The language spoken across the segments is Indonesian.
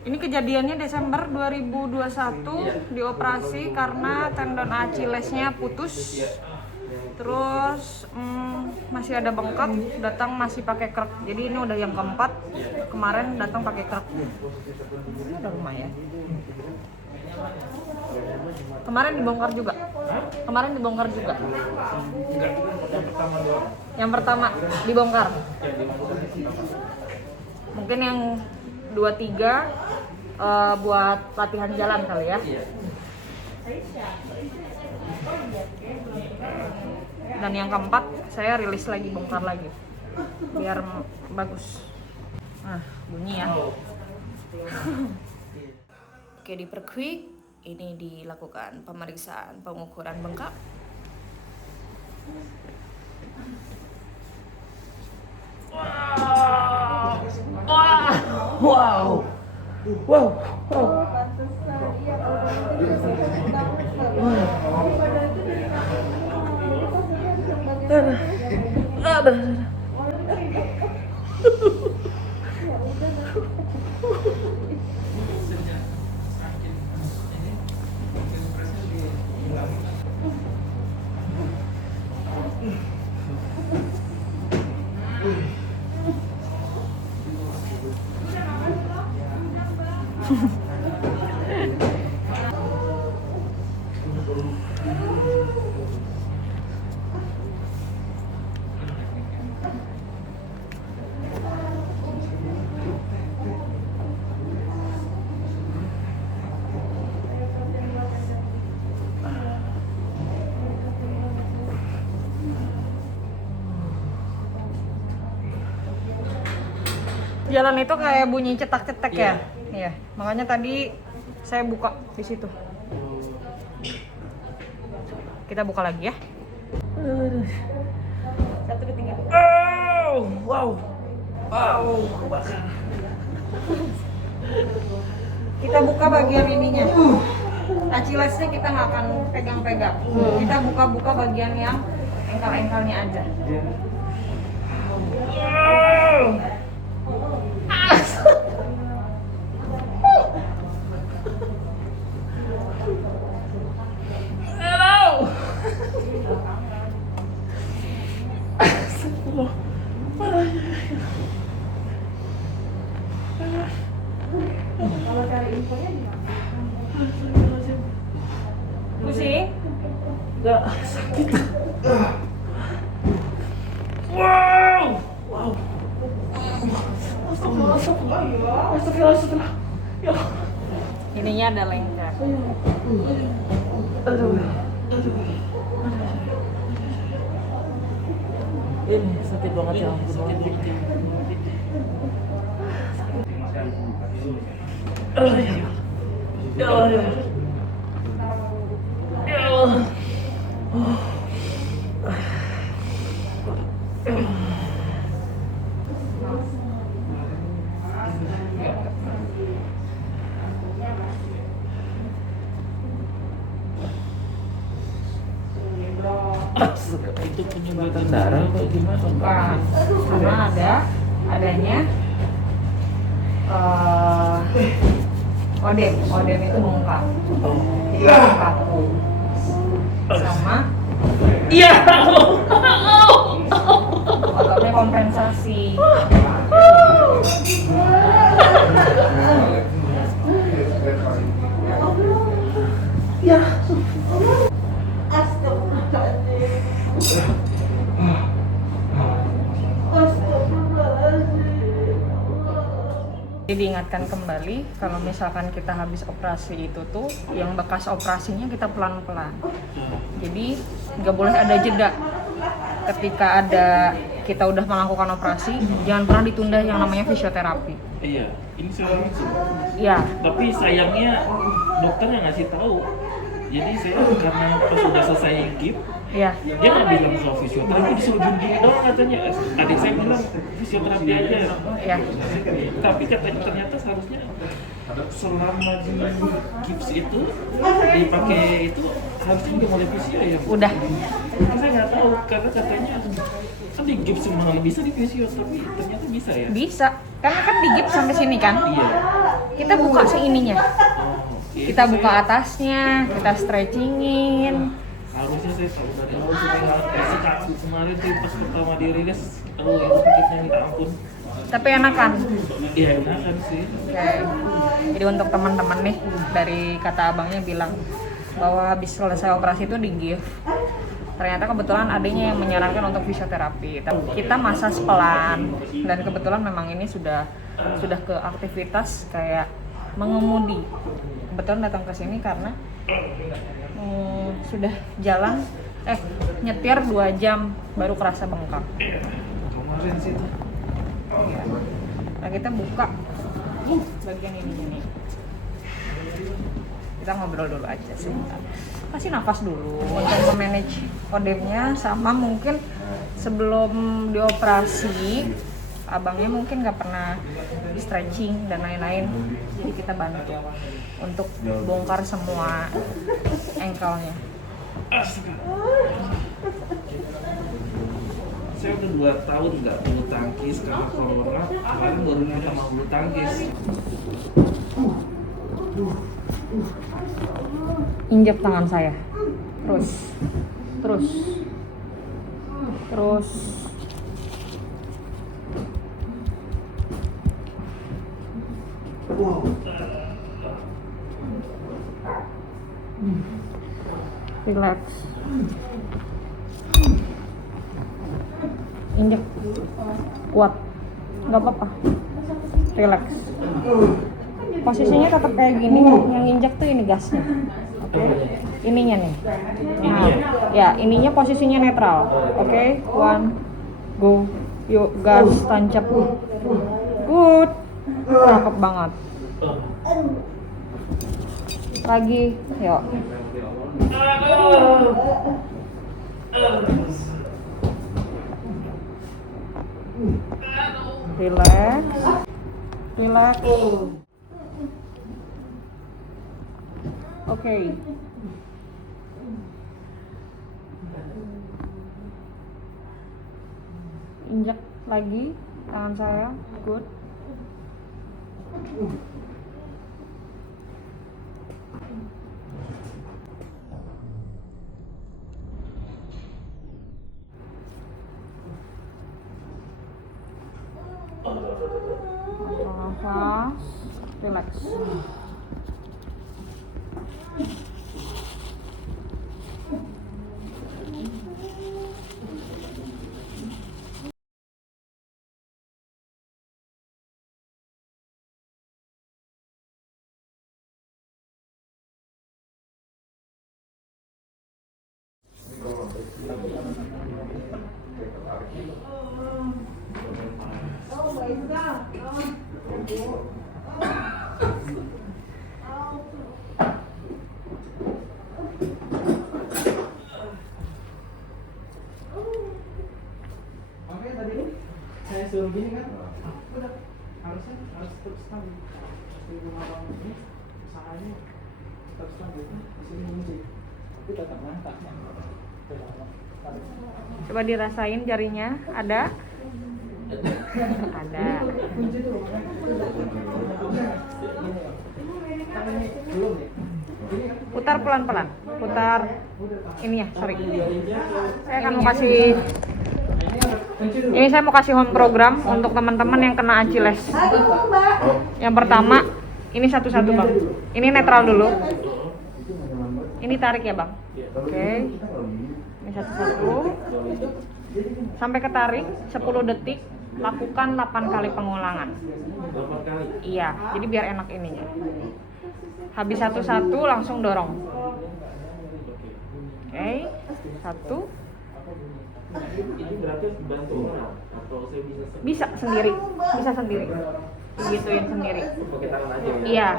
Ini kejadiannya Desember 2021 dioperasi karena tendon Achillesnya putus. Terus masih ada bengkak, datang masih pakai krek. Jadi ini udah yang keempat. Kemarin datang pakai krek. Ini udah lumayan. Kemarin dibongkar juga. Kemarin dibongkar juga. Yang pertama dibongkar. Mungkin yang 2-3 buat latihan jalan kali ya. Dan yang keempat saya rilis lagi, bongkar lagi biar bagus. Nah, bunyi ya. Oke, di Perquick ini dilakukan pemeriksaan pengukuran bengkak. Wow. Jalan itu kayak bunyi cetak-cetak ya. Iya, makanya tadi saya buka di situ. Kita buka lagi ya. Satu ditinggal. Wow. Kita buka bagian ininya. Achillesnya kita nggak akan pegang-pegang. Kita buka-buka bagian yang engkal-engkalnya aja. Kalau cari infonya di mana? Pusing? Enggak, sakit. Wow. Astagfirullah. Ya. Ininya ada lengket. Aduh. Ini sakit banget ya ampun. Itu penyumbatan darah atau gimana? Bukan, karena adanya odem itu bengkak. Jadi kaku sama ototnya kompensasi. Jadi diingatkan kembali kalau misalkan kita habis operasi itu tuh yang bekas operasinya kita pelan-pelan. Jadi nggak boleh ada jeda. Ketika kita udah melakukan operasi, jangan pernah ditunda yang namanya fisioterapi. Iya, ini saya langsung. Iya. Tapi sayangnya dokternya ngasih tahu. Jadi saya karena pas udah selesai gip, Iya. dia nggak bilang soal fisioterapi, disuruh gini doang katanya. Adik saya bilang fisioterapi aja. Iya. Tapi katanya ternyata seharusnya selama di gips itu dipakai itu harusnya udah mulai fisio ya. Udah. Saya nggak tahu karena katanya kan di gips semua bisa di fisio, tapi ternyata bisa ya. Bisa. Karena kan digips sampai sini kan? Iya. Kita buka seininya. Oke. Kita buka atasnya, kita stretchingin. Harusnya saya tahu dari awal supaya kasih kaku kemarin tuh pas pertama dirilis. Aduh itu sakitnya minta ampun. Tapi enakan. Iya enakan sih. Oke. Jadi untuk teman-teman nih dari kata abangnya bilang bahwa habis selesai operasi itu di-gift. Ternyata kebetulan adanya yang menyarankan untuk fisioterapi. Kita masas pelan dan kebetulan memang ini sudah ke aktivitas kayak mengemudi. Kebetulan datang ke sini karena sudah jalan nyetir 2 jam baru kerasa bengkak. Kemarin sih tuh. Ya. Nah, kita buka bagian ini nih. Kita ngobrol dulu aja sebentar. Kasih nafas dulu untuk manage odemnya, sama mungkin sebelum dioperasi abangnya mungkin nggak pernah stretching dan lain-lain, jadi kita bantu untuk bongkar semua ankle-nya. Astaga. Saya udah 2 tahun nggak bulu tangkis karena corona. Kemarin baru minta sama bulu tangkis. Injek tangan saya, terus relax, injek kuat, nggak apa-apa, relax. Posisinya tetap kayak gini, yang injek tuh ini gasnya. Oke, ininya nih. Nah, ya ininya posisinya netral. Oke, 1, go, yuk gas, tancap. Good, cakep banget. Lagi, yuk. Relax, relax. Oke. Injak lagi tangan saya, good. Nafas, relax. Oke tadi saya suruh gini kan, udah harus terus tadi. Ibu abang ini usahanya terus tadi masih mengunci, tapi tetap mantap. Coba dirasain jarinya, ada? Ada. Putar pelan-pelan, putar ini ya, sorry. Saya akan mau kasih, ini saya mau kasih home program untuk teman-teman yang kena Achilles. Yang pertama, ini satu-satu bang. Ini netral dulu. Ini tarik ya bang. Oke. Ini satu-satu. Sampai ketarik 10 detik. Lakukan 8 kali pengulangan. 8 kali? Iya, jadi biar enak ininya. Habis satu-satu langsung dorong. Oke, 1. Ini berarti bantu orang atau saya bisa Bisa sendiri. Digituin sendiri. pakai tangan aja ya? Iya.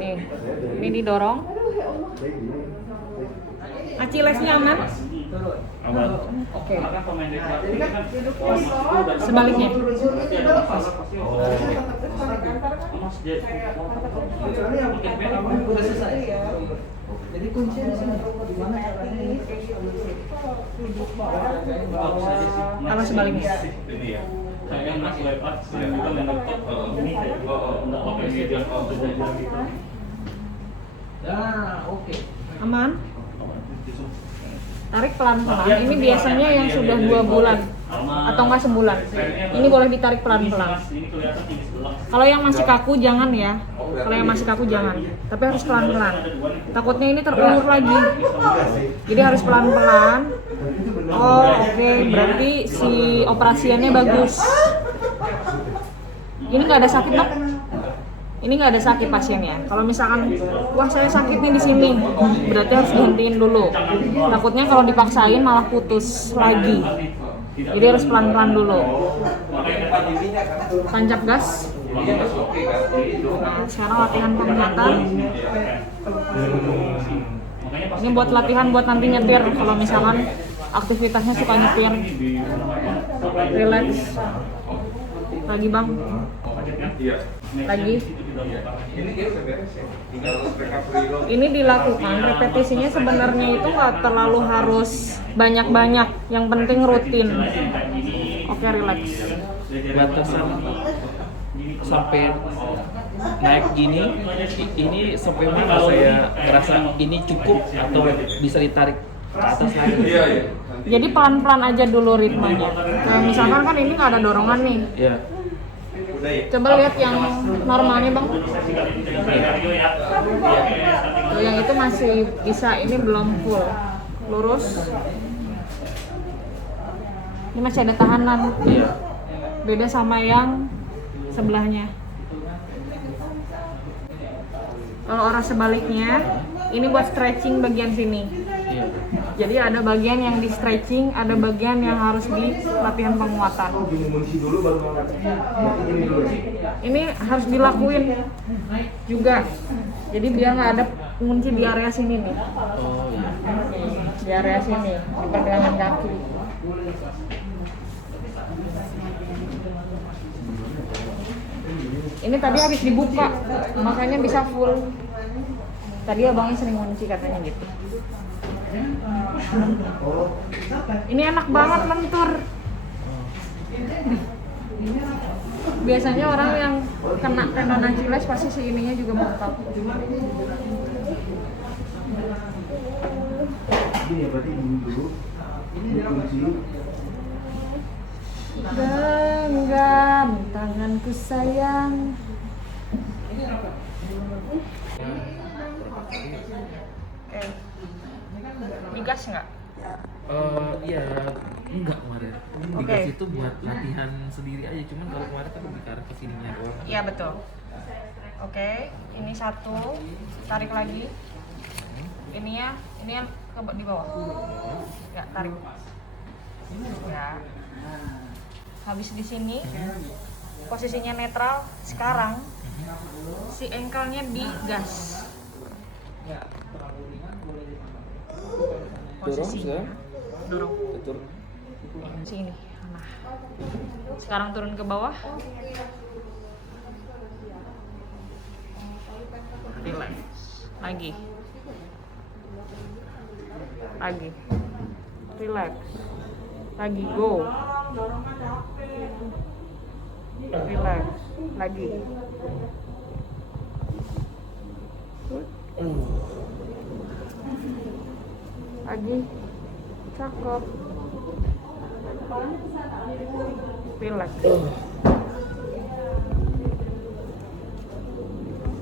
Nih, ini didorong. Achillesnya aman? Aman. Oke. Sebaliknya. Jadi kuncinya di sini. Gimana caranya? Kalau sebaliknya. Saya masih lewat, saya juga menutup ini untuk open media untuk belajar gitu. Nah, oke. Aman? Tarik pelan-pelan. Ini biasanya yang sudah 2 bulan atau enggak sebulan. Ini boleh ditarik pelan-pelan. Kalau yang masih kaku jangan ya. Kalau yang masih kaku jangan. Tapi harus pelan-pelan. Takutnya ini terulur lagi. Jadi harus pelan-pelan. Oh, oke. Berarti si operasiannya bagus. Ini nggak ada sakit, Dok? Ini nggak ada sakit pasiennya. Kalau misalkan, wah saya sakit nih di sini, berarti harus dihentiin dulu. Takutnya kalau dipaksain malah putus lagi. Jadi harus pelan-pelan dulu. Tancap gas. Nah, sekarang latihan penglihatan. Ini buat latihan buat nanti nyetir. Kalau misalkan aktivitasnya suka nyetir. Relax. Lagi bang. Lagi. Ini dilakukan repetisinya sebenarnya itu nggak terlalu harus banyak-banyak, yang penting rutin. Oke, relax. Batasan sampai naik gini, ini sampai mana saya ngerasa ini cukup atau bisa ditarik ke atas lagi? Jadi pelan-pelan aja dulu ritmenya. Kayak misalkan kan ini nggak ada dorongan nih. Iya. Coba lihat yang normalnya bang. Tuh, yang itu masih bisa, ini belum full. Lurus. Ini masih ada tahanan. Beda sama yang sebelahnya. Kalau arah sebaliknya, ini buat stretching bagian sini. Iya. Jadi ada bagian yang di stretching, ada bagian yang harus di latihan penguatan. Ini harus dilakuin juga. Jadi biar nggak ada ngunci di area sini nih. Oh iya. Di area sini, di pergelangan kaki. Ini tadi habis dibuka, makanya bisa full. Tadi abangnya sering ngunci katanya gitu. Ini enak banget lentur. Biasanya orang yang kena tendon Achilles pasti si ininya juga bengkak. Ini ya berarti dulu dikunci. Genggam tanganku sayang. Digas nggak? Iya, enggak kemarin. Digas itu buat latihan sendiri aja, cuman kalau kemarin kan lebih ke arah kesininya doang. Iya betul. Oke, ini satu, tarik lagi. Ini yang di bawah. Ya, tarik. Ya. Habis di sini, posisinya netral. Sekarang si ankle-nya digas. Posisinya dorong sini. Nah, sekarang turun ke bawah. Relax. Lagi. Relax. Lagi, go. Relax. Lagi. Lagi. Cakep. Relax.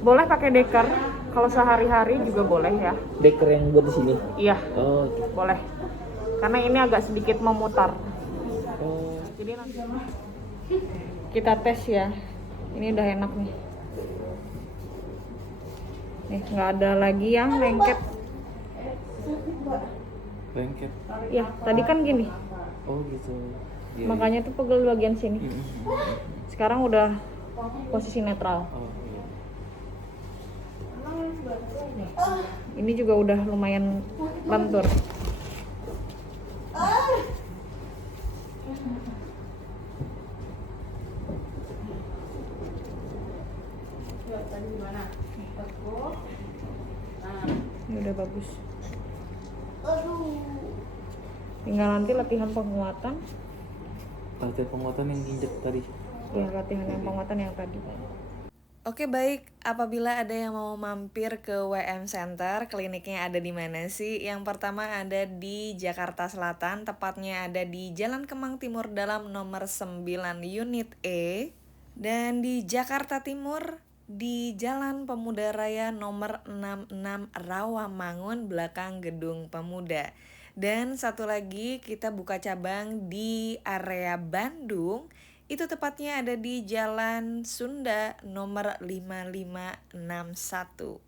Boleh pakai deker. Kalau sehari-hari juga boleh ya. Deker yang buat di sini. Iya, Oh, gitu. boleh. Karena ini agak sedikit memutar. Oh. Jadi nanti kita tes ya. Ini udah enak nih. Nih, nggak ada lagi yang lengket. Lengket. Ya, tadi kan gini. Oh, gitu. Iya, Makanya tuh pegel bagian sini. iya. Sekarang udah posisi netral. Oh, iya. Ini juga udah lumayan lentur. Ini udah bagus. Tinggal nanti latihan penguatan. latihan penguatan yang diinjek tadi. Ya, latihan yang penguatan yang tadi. Oke baik, apabila ada yang mau mampir ke WM Center, kliniknya ada di mana sih? Yang pertama ada di Jakarta Selatan, tepatnya ada di Jalan Kemang Timur Dalam nomor 9 Unit E. Dan di Jakarta Timur, di Jalan Pemuda Raya nomor 66 Rawamangun belakang Gedung Pemuda. Dan satu lagi kita buka cabang di area Bandung. Itu tepatnya ada di Jalan Sunda nomor 5561.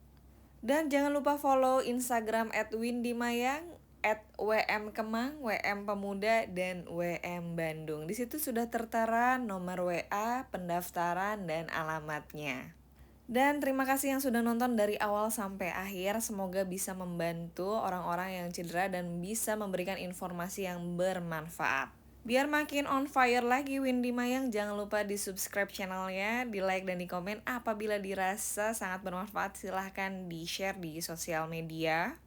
Dan jangan lupa follow Instagram @windimayang, @wmkemang, WM Pemuda, dan WM Bandung. Di situ sudah tertera nomor WA, pendaftaran, dan alamatnya. Dan terima kasih yang sudah nonton dari awal sampai akhir. Semoga bisa membantu orang-orang yang cedera dan bisa memberikan informasi yang bermanfaat. Biar makin on fire lagi Windy Mayang, jangan lupa di subscribe channelnya, di like dan di komen. Apabila dirasa sangat bermanfaat, silahkan di share di sosial media.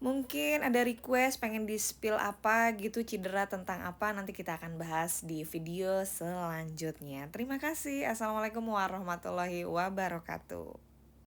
Mungkin ada request pengen di spill apa gitu, cedera tentang apa, nanti kita akan bahas di video selanjutnya. Terima kasih. Assalamualaikum warahmatullahi wabarakatuh.